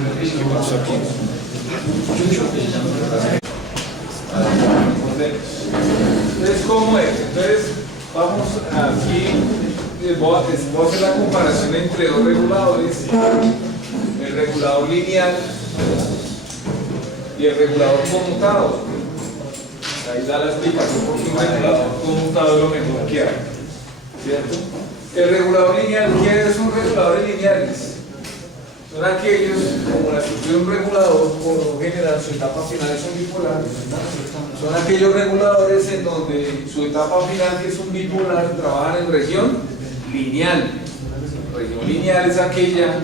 ¿Qué pasó aquí? Entonces, ¿cómo es? Entonces, vamos aquí, voy a hacer la comparación entre dos reguladores, el regulador lineal y el regulador conmutado. Ahí da la explicación por qué un regulador conmutado es lo mejor que hay, ¿cierto? El regulador lineal, ¿qué son reguladores lineales? Son aquellos, como la estructura de un regulador, por lo general su etapa final es un bipolar, son aquellos reguladores en donde su etapa final, que es un bipolar, trabajan en región lineal. Región lineal es aquella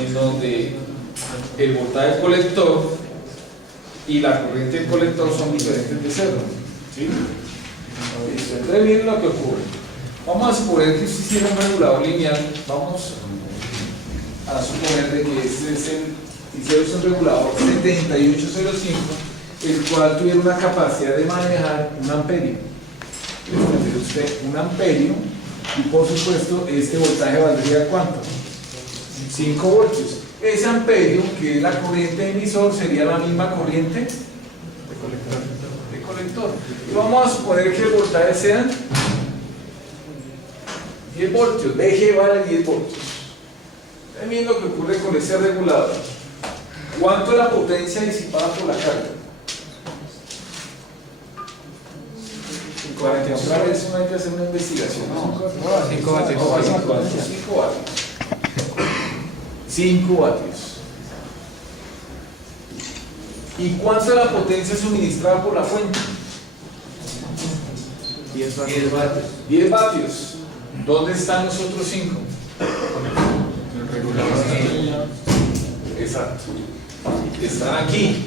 en donde el voltaje del colector y la corriente del colector son diferentes de cero. ¿Sí? Entonces miren lo que ocurre. Vamos a suponer que si hiciera un regulador lineal, vamos a suponer de que este es un regulador 7805, el cual tuviera una capacidad de manejar un amperio. Entonces usted un amperio, y por supuesto este voltaje valdría ¿cuánto? 5 voltios. Ese amperio, que es la corriente de emisor, sería la misma corriente de colector. Y vamos a suponer que el voltaje sean 10 voltios, VG vale 10 voltios. Están viendo lo que ocurre con ese regulador. ¿Cuánto es la potencia disipada por la carga? 40. Otra vez no hay que hacer una investigación. 5 vatios. 5 vatios. ¿Y cuánto es la potencia suministrada por la fuente? 10 vatios. 10 vatios. ¿Dónde están los otros 5? Exacto. Están aquí.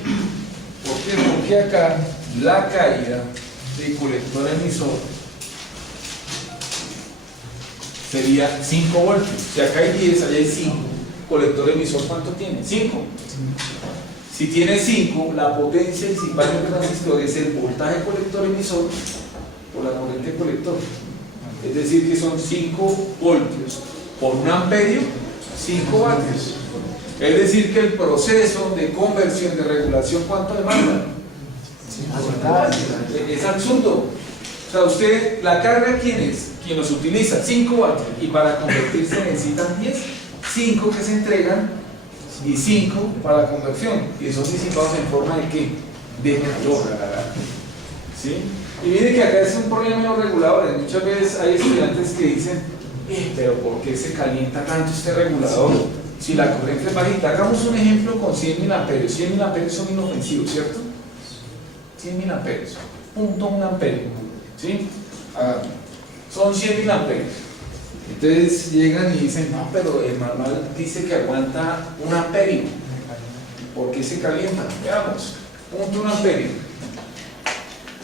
¿Por qué? Porque acá la caída de colector emisor sería 5 voltios. Si acá hay 10, allá hay 5. Colector emisor, ¿cuánto tiene? 5. Si tiene 5, la potencia disipada del transistor es el voltaje colector emisor por la corriente colector. Es decir, que son 5 voltios por un amperio, 5 vatios. Es decir, que el proceso de conversión, de regulación, ¿cuánto demanda? 5 vatios. Es absurdo. O sea, usted, la carga, ¿quién es? Quien los utiliza, 5 vatios. Y para convertirse necesitan 10, 5 que se entregan y 5 para la conversión. Y son disipados en forma de ¿qué? De calor. ¿Sí? Y mire que acá es un problema de los reguladores. Muchas veces hay estudiantes que dicen, pero ¿por qué se calienta tanto este regulador? Si la corriente es bajita. Hagamos un ejemplo con 100.000 amperios. 100.000 amperios son inofensivos, ¿cierto? 100.000 amperios. 0.1 amperio. ¿Sí? Son 100.000 amperios. Entonces llegan y dicen, no, pero el manual dice que aguanta 1 amperio. ¿Por qué se calienta? Veamos. 0.1 amperio.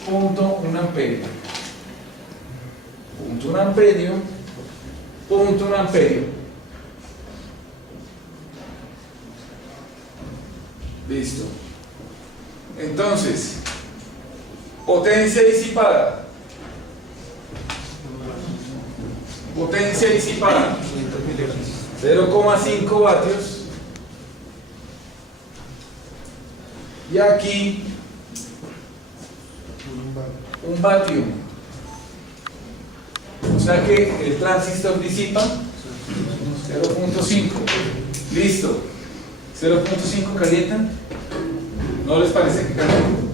0.1 amperio. 0.1 amperio. 0.1 amperio. Listo. Entonces, potencia disipada. Potencia disipada 0,5 vatios. Y aquí 1 vatio. O sea que el transistor disipa 0.5. Listo. 0.5 calientan. ¿No les parece que calientan?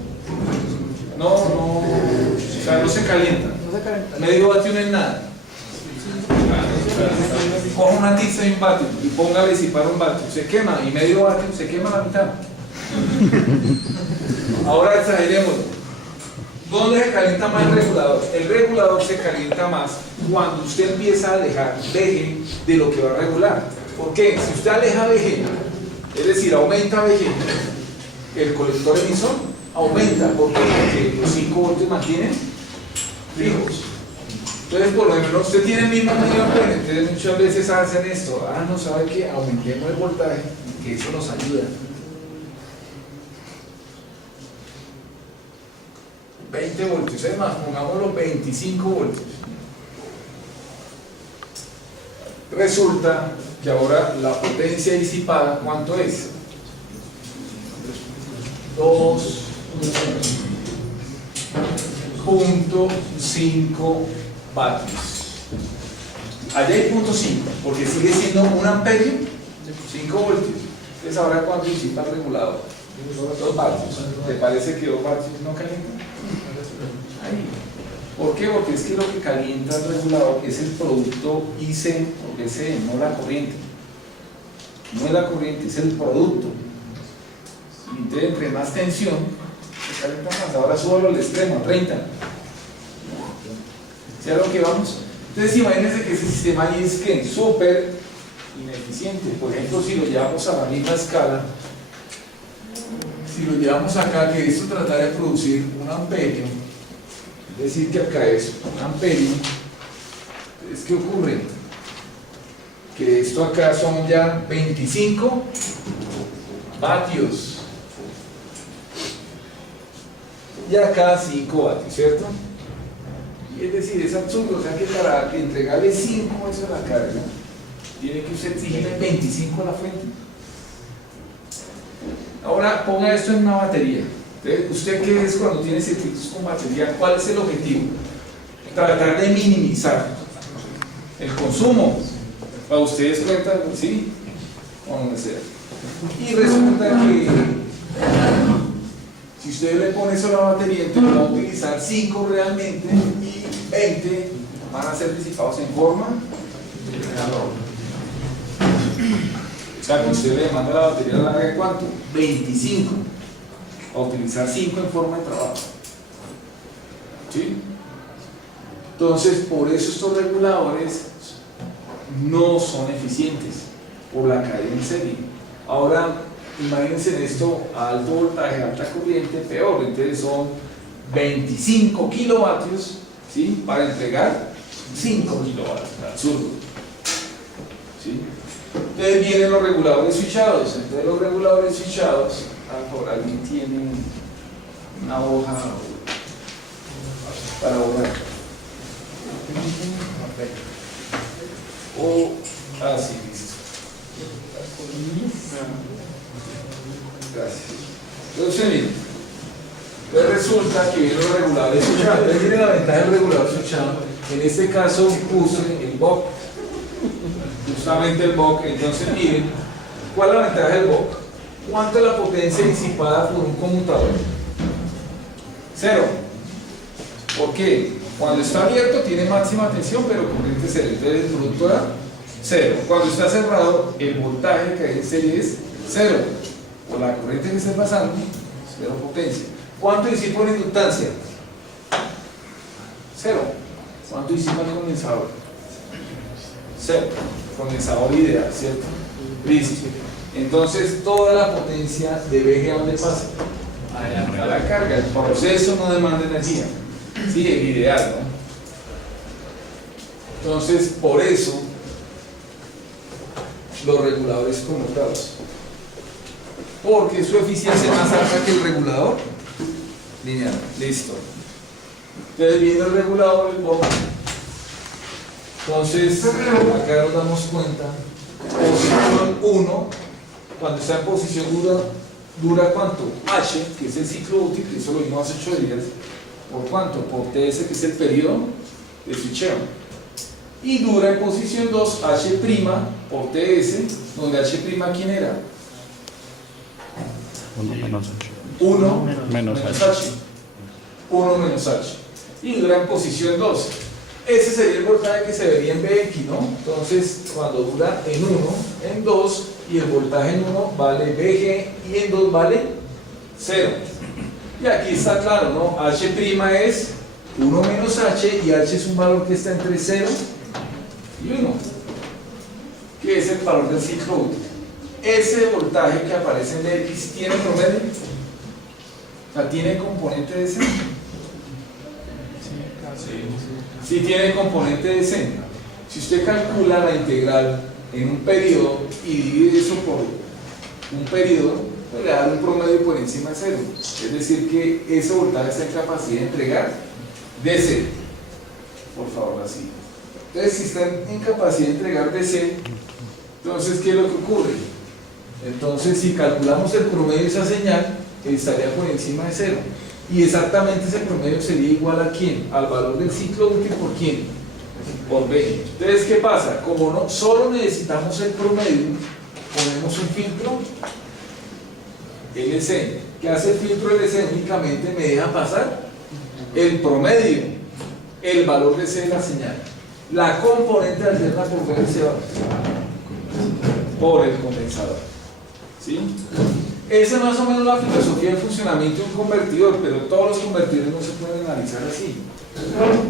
No, o sea, no se calientan. Medio vatio no es nada. Coja una tiza y 1 vatio y póngale a disipar 1 vatio. Se quema, y medio vatio se quema la mitad. Ahora exageremos. ¿Dónde se calienta más el regulador? El regulador se calienta más cuando usted empieza a alejar VG de lo que va a regular. ¿Por qué? Si usted aleja VG, es decir, aumenta VG, el colector emisor aumenta. ¿Por qué? Porque los 5 voltios mantienen fijos. Entonces, por lo menos usted tiene el mismo medio amperio. Entonces, muchas veces hacen esto. No sabe que aumentemos el voltaje, que eso nos ayuda. 20 voltios, es más, pongámoslo 25 voltios. Resulta que ahora la potencia disipada, ¿cuánto es? 2.5 vatios. Allá hay 0.5, porque sigue siendo un amperio, 5 voltios. Entonces, ¿ahora cuánto disipa el regulador? 2 vatios. ¿Te parece que 2 vatios no calientan? Ahí. ¿Por qué? Porque es que lo que calienta el regulador es el producto IC o BC, no la corriente. No es la corriente, es el producto. Y entonces, entre más tensión, se calienta más. Ahora súbalo al extremo, a 30. ¿Sí a lo que vamos? Entonces, imagínense que ese sistema ahí es que súper ineficiente. Por ejemplo, si lo llevamos a la misma escala, si lo llevamos acá, que esto trata de producir un amperio, es decir, que acá es un amperio, entonces, ¿qué ocurre? Que esto acá son ya 25 vatios y acá 5 vatios, ¿cierto? Y es decir, es absurdo, o sea que para entregarle 5 eso a la carga, tiene que usted exigirle 25 a la fuente. Ahora ponga esto en una batería. Entonces, ¿usted qué es cuando tiene circuitos con batería? ¿Cuál es el objetivo? Tratar de minimizar el consumo. Para ustedes cuentan, ¿sí? O donde sea. Y resulta que si usted le pone eso a la batería, entonces va a utilizar 5 realmente y 20 van a ser disipados en forma de calor. O sea, que usted le demanda a la batería larga de ¿cuánto? 25. A utilizar 5 en forma de trabajo. ¿Sí? Entonces, por eso estos reguladores no son eficientes, por la cadena en serie. Ahora, imagínense en esto, a alto voltaje, alta corriente, peor. Entonces son 25 kilovatios, ¿sí? Para entregar 5 kilovatios. Absurdo. ¿Sí? Entonces vienen los reguladores switchados. Entonces los reguladores switchados, por alguien tiene una hoja para borrar. O así, listo. Gracias. Entonces, miren, entonces resulta que vienen los reguladores switchados. Entonces, miren la ventaja del regulador switchado. En este caso puse el BOC, justamente el BOC. Entonces, miren, ¿cuál es la ventaja del BOC? ¿Cuánto es la potencia disipada por un conmutador? 0. ¿Por qué? Cuando está abierto tiene máxima tensión, pero corriente 0. Entonces el producto da 0. Cuando está cerrado, el voltaje que hay en serie es 0. Por la corriente que está pasando, 0 potencia. ¿Cuánto disipa la inductancia? 0. ¿Cuánto disipa el condensador? 0. Condensador ideal, ¿cierto? Listo. Entonces, toda la potencia de VG, ¿a dónde pasa? A la carga. El proceso no demanda energía. Sí, el ideal, ¿no? Entonces, por eso, los reguladores conmutados. Porque su eficiencia es más alta que el regulador lineal. Listo. Entonces, viene el regulador, el BOC. Entonces, acá nos damos cuenta. Posición 1, cuando está en posición dura ¿cuánto? H, que es el ciclo útil, que eso lo vimos hace 8 días. ¿Por cuánto? Por TS, que es el periodo de switcheo. Y dura en posición 2, H' por TS, donde H' ¿quién era? 1 menos H. 1 menos H. 1 menos H. Y dura en posición 2. Ese sería el voltaje que se vería en BX, ¿no? Entonces, cuando dura en 1, en 2, y el voltaje en 1 vale BG y en 2 vale 0. Y aquí está claro, ¿no? H' es 1 menos H, y H es un valor que está entre 0 y 1, que es el valor del ciclo útil. Ese voltaje que aparece en BX tiene promedio, o sea, tiene componente de C. Sí tiene componente de C. Si usted calcula la integral en un periodo y divide eso por un periodo, pues le da un promedio por encima de 0. Es decir, que ese voltaje está en capacidad de entregar DC. Por favor, así. Entonces, si está en capacidad de entregar DC, entonces, ¿qué es lo que ocurre? Entonces, si calculamos el promedio de esa señal, estaría por encima de 0. Y exactamente ese promedio sería igual a ¿quién? Al valor del ciclo útil por ¿quién? Por B. Entonces, ¿qué pasa? Como no solo necesitamos el promedio, ponemos un filtro LC. ¿Qué hace el filtro LC? Únicamente me deja pasar el promedio, el valor de C de la señal. La componente alterna por B se va por el condensador. ¿Sí? Esa es más o menos la filosofía del funcionamiento de un convertidor, pero todos los convertidores no se pueden analizar así.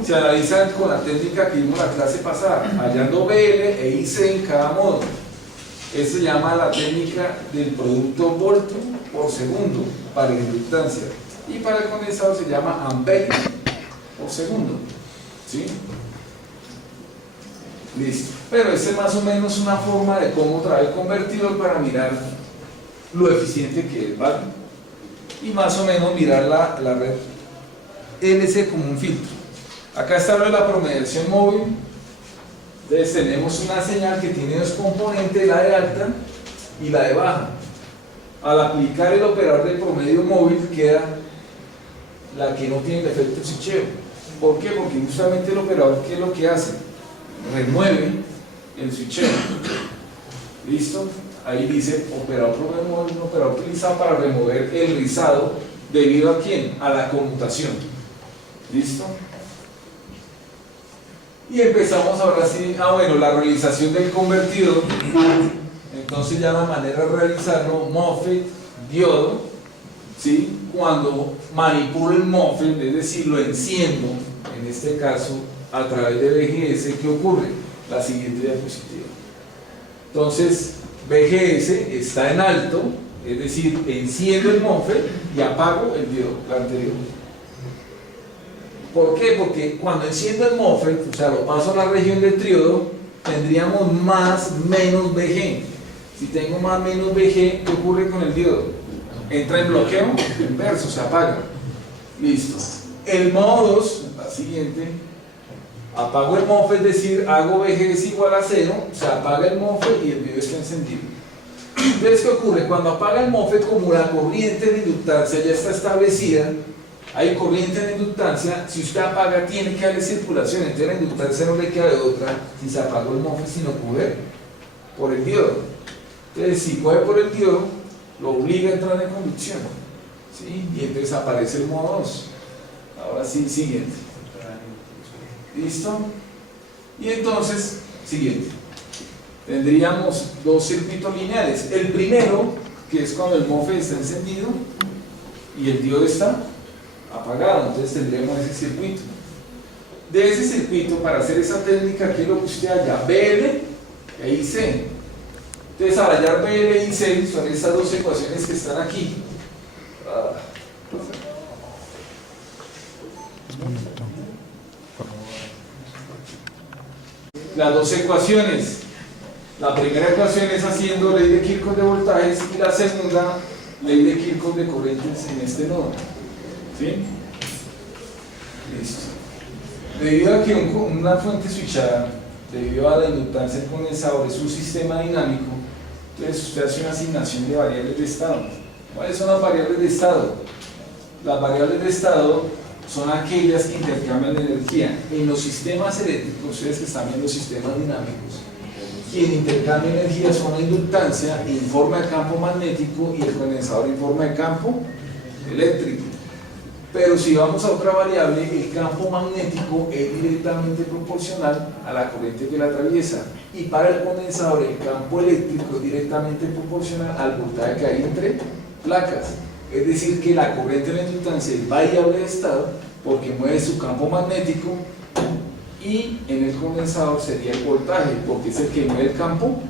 Se analizan con la técnica que vimos en la clase pasada, hallando BL e IC en cada módulo. Eso se llama la técnica del producto voltio por segundo para inductancia, y para el condensador se llama ampere por segundo. ¿Sí? Listo. Pero esa es más o menos una forma de cómo traer el convertidor para mirar lo eficiente que es, ¿vale? Y más o menos mirar la red LC como un filtro. Acá está lo de la promediación móvil. Entonces tenemos una señal que tiene dos componentes, la de alta y la de baja. Al aplicar el operador de promedio móvil queda la que no tiene el efecto switcheo. ¿Por qué? Porque justamente el operador, ¿qué es lo que hace? Remueve el switcheo. ¿Listo? Ahí dice operador promedio móvil, un operador utilizado para remover el rizado debido a ¿quién? A la conmutación. ¿Listo? Y empezamos ahora sí, bueno, la realización del convertidor. Entonces ya la manera de realizarlo, MOSFET, diodo, ¿sí? Cuando manipulo el MOSFET, es decir, lo enciendo, en este caso, a través de VGS, ¿qué ocurre? La siguiente diapositiva. Entonces, VGS está en alto, es decir, enciendo el MOSFET y apago el diodo, la anterior. ¿Por qué? Porque cuando enciendo el MOSFET, o sea, lo paso a la región de triodo, tendríamos más menos VG. Si tengo más menos VG, ¿qué ocurre con el diodo? Entra en bloqueo inverso, se apaga. Listo. El modo 2, la siguiente, apago el MOSFET, es decir, hago VGS igual a 0, se apaga el MOSFET y el diodo está encendido. Entonces, ¿qué ocurre? Cuando apaga el MOSFET, como la corriente de inductancia ya está establecida, hay corriente de inductancia, si usted apaga tiene que darle circulación, entonces la inductancia no le queda de otra si se apagó el MOSFET sino coger por el diodo. Entonces si coge por el diodo, lo obliga a entrar en conducción, ¿sí? Y entonces aparece el modo 2. Ahora sí, siguiente. ¿Listo? Y entonces, siguiente. Tendríamos dos circuitos lineales. El primero, que es cuando el MOSFET está encendido y el diodo está apagado, entonces tendremos ese circuito. De ese circuito, para hacer esa técnica, ¿qué es lo que usted halla? BL e IC. Entonces, al hallar BL e IC, son estas dos ecuaciones que están aquí. Las dos ecuaciones. La primera ecuación es haciendo ley de Kirchhoff de voltajes y la segunda, ley de Kirchhoff de corrientes en este nodo. ¿Sí? Listo. Debido a que una fuente switchada, debido a la inductancia del condensador, es un sistema dinámico, entonces usted hace una asignación de variables de estado. ¿Cuáles son las variables de estado? Las variables de estado son aquellas que intercambian energía. En los sistemas eléctricos, ustedes que están viendo sistemas dinámicos, quien intercambia energía son la inductancia en forma de campo magnético y el condensador en forma de campo eléctrico. Pero si vamos a otra variable, el campo magnético es directamente proporcional a la corriente que la atraviesa, y para el condensador el campo eléctrico es directamente proporcional al voltaje que hay entre placas. Es decir, que la corriente de la inductancia es variable de estado porque mueve su campo magnético, y en el condensador sería el voltaje porque es el que mueve el campo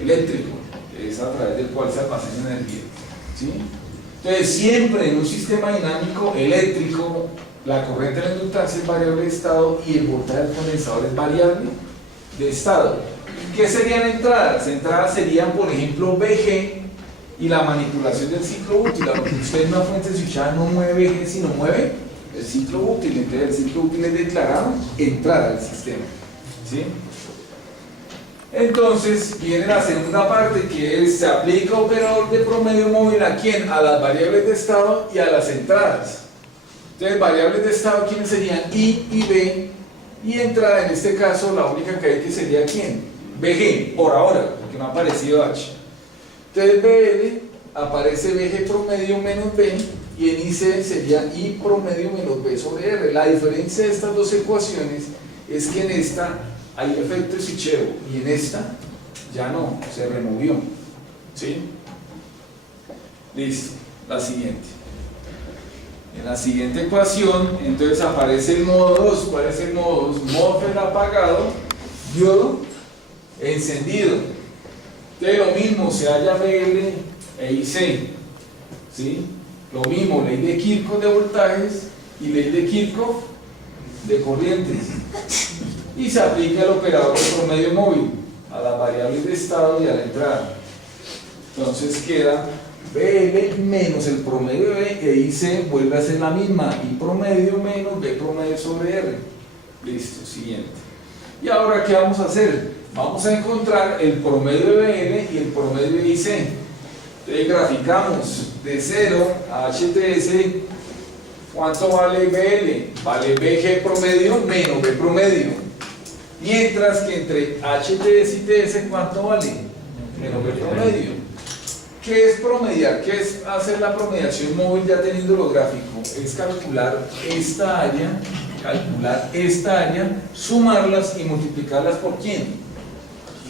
eléctrico, que es a través del cual se almacena energía. ¿Sí? Entonces, siempre en un sistema dinámico eléctrico, la corriente de la inductancia es variable de estado y el voltaje del condensador es variable de estado. ¿Qué serían entradas? Entradas serían, por ejemplo, VG y la manipulación del ciclo útil. Aunque usted en una fuente switchada no mueve VG, sino mueve el ciclo útil. Entonces, el ciclo útil es declarado entrada del sistema. ¿Sí? Entonces viene la segunda parte, que es: se aplica operador de promedio móvil ¿a quién? A las variables de estado y a las entradas. Entonces, variables de estado, ¿quiénes serían? I y B, y entrada, en este caso, la única que hay que sería ¿quién? BG, por ahora, porque no ha aparecido H. Entonces, BL, aparece BG promedio menos B, y en IC sería I promedio menos B sobre R. La diferencia de estas dos ecuaciones es que en esta hay efecto Sichero, y en esta ya no, se removió. ¿Sí? Listo, la siguiente. En la siguiente ecuación, entonces aparece el modo 2. ¿Cuál es el modo 2? MOSFET apagado, diodo encendido. Entonces lo mismo, se halla BL e IC. ¿Sí? Lo mismo, ley de Kirchhoff de voltajes y ley de Kirchhoff de corrientes. Y se aplica el operador de promedio móvil a las variables de estado y a la entrada. Entonces queda BL menos el promedio de B, e IC vuelve a ser la misma, I promedio menos B promedio sobre R. Listo, siguiente. Y ahora, ¿qué vamos a hacer? Vamos a encontrar el promedio de BL y el promedio de IC. Entonces graficamos de 0 a HTS. ¿Cuánto vale BL? Vale BG promedio menos B promedio. Mientras que entre HTS y TS, ¿cuánto vale? Menos B promedio. ¿Qué es promediar? ¿Qué es hacer la promediación móvil ya teniendo lo gráfico? Es calcular esta área, sumarlas y multiplicarlas ¿por quién?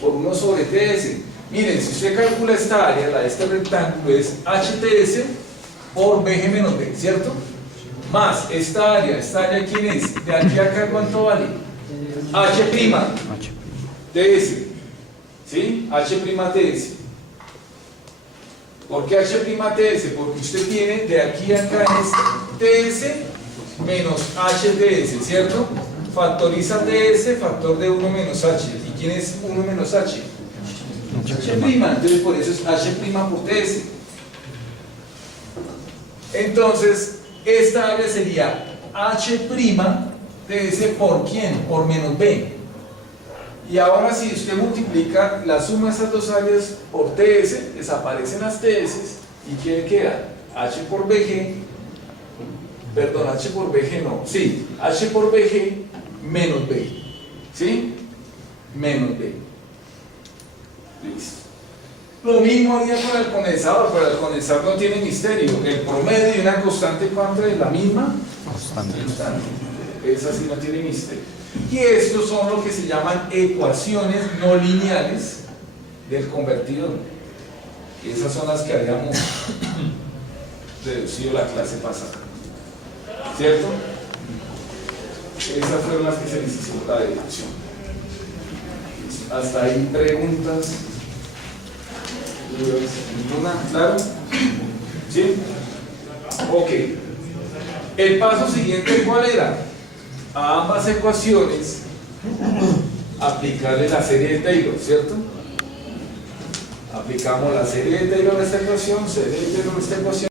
Por 1 sobre TS. Miren, si usted calcula esta área, la de este rectángulo, es HTS por BG menos B, ¿cierto? Más esta área ¿quién es? De aquí a acá, ¿cuánto vale? H', TS, ¿sí? H', ¿por qué H', Porque usted tiene de aquí a acá es TS menos HTS, ¿cierto? Factoriza TS, factor de 1 menos H. ¿Y quién es 1 menos H? H', entonces por eso es H' por TS. Entonces, esta área sería H' TS por quién? Por menos B. Y ahora si usted multiplica la suma de estas dos áreas por TS, desaparecen las TS, ¿y qué queda? H por BG, perdón, H por BG no, sí, H por BG menos B, ¿sí? Menos B. Listo. Lo mismo haría con el condensador, pero el condensador no tiene misterio. El promedio y una constante, ¿cuánto es? ¿La misma? Constante. Esa sí no tiene misterio. Y estos son lo que se llaman ecuaciones no lineales del convertidor. Y esas son las que habíamos deducido la clase pasada. ¿Cierto? Esas fueron las que se les hizo la deducción. Hasta ahí preguntas. ¿Ninguna? ¿Claro? ¿Sí? Ok. El paso siguiente, ¿cuál era? A ambas ecuaciones aplicarle la serie de Taylor, ¿cierto? Aplicamos la serie de Taylor a esta ecuación, serie de Taylor a esta ecuación.